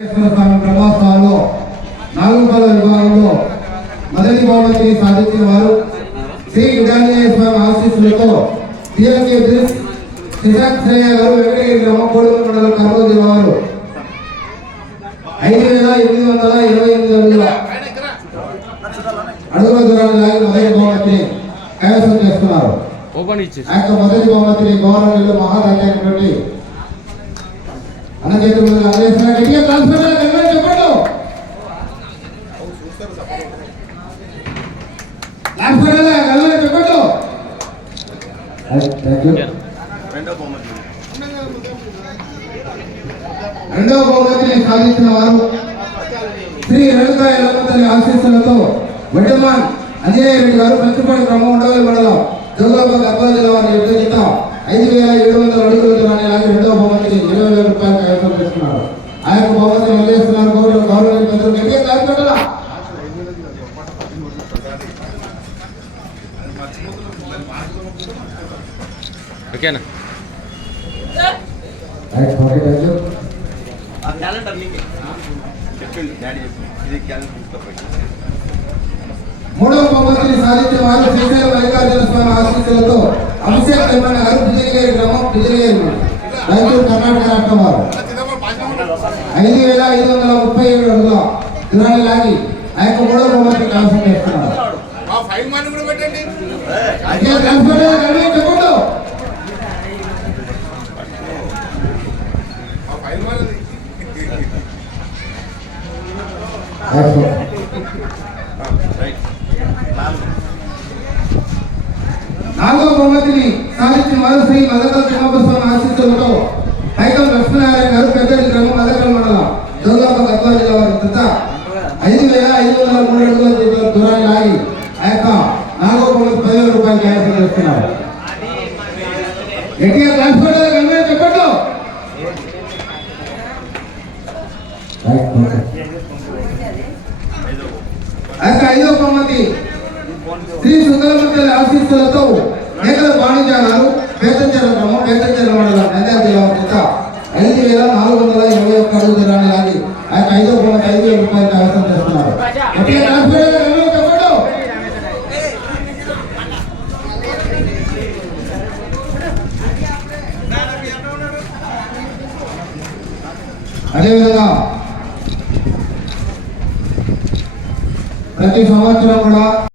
స్వామి బ్రహ్మోత్సవాల్లో నాలుగు విభాగంలో మొదటి బహుమతిని సాధించిన వారు శ్రీ విడాంజనేయ స్వామి ఆశీస్సులతో పిఎంకే బ్రిడ్జ్ శశాంక్ శ్రేయ గారు వెంకటగిరి గ్రామం కోడూరు మండలం కర్నూలు జిల్లా వారు 5,828 అడుగుల దూరాన్ని లాగి మొదటి బహుమతిని కైవసం చేస్తున్నారు. మొదటి బహుమతిని గౌరవనీయులు మహారాజైనటువంటి అన్నచేతులు రెండవ బహుమతిని సాధించిన వారు శ్రీ రేణుకా ఎల్లమ్మ ఆశీస్సులతో వడ్డమాన్ అంజనేయ రెడ్డి గారు పంచపాడు గ్రామం ఉండవల్లి మండలం జోగులాబాద్ గద్వాల జిల్లా వారి యుద్ధ గీత 5,700 అడుగుల దూరాన్ని లాగి రెండవ బహుమతిని 20,000 రూపాయలు కైవసం చేస్తున్నారు. ఆ యొక్క బహుమతిని వదిలేస్తున్నారు. గౌరవ పెద్దలు గట్టిగా కాల్పెట్టాలా. ఓకేనా మూడవ బహుమతిని సాధించిన వారు శ్రీశైలం మల్లికార్జున స్వామి ఆశీస్సులతో అభిషేక్ తెమ్మన్న గారు బిజిలిగేరి గ్రామం బిజిలిగేరి రైతూరు కర్ణాటక రాష్ట్రం వారు 5,537 అడుగుల దూరాన్ని లాగి ఆ యొక్క మూడవ బహుమతిని కైవసం చేస్తున్నారు. నాలుగవ బహుమతిని సాధించిన వారు శ్రీ మదకల తిమ్మప్ప స్వామి ఆశీస్సులతో పైకం లక్ష్మీనారాయణ గారు పెద్దడి గ్రామం మదకల మండలం జోగులాబాద్ గద్వాల జిల్లా వారి జత 5,503 అడుగుల దూరాన్ని లాగి ఆ యొక్క నాలుగవ బహుమతి 10,000 రూపాయలు కైవసం చేస్తున్నారు. గట్టిగా చెప్పట్లు. ఆ యొక్క ఐదవ బహుమతి శ్రీ సుందరమూర్తి ఆశీస్సులతో మేకల బాణిజ్యాలు పేతంచెర గ్రామం పేతంచెర మండలం నంద్యాల జిల్లా జత 5,421 అడుగుల దూరాన్ని లాగి ఆ యొక్క ఐదవ బహుమతి 5,000 రూపాయలు కైవసం చేస్తున్నారు. అదేవిధంగా ప్రతి సంవత్సరం కూడా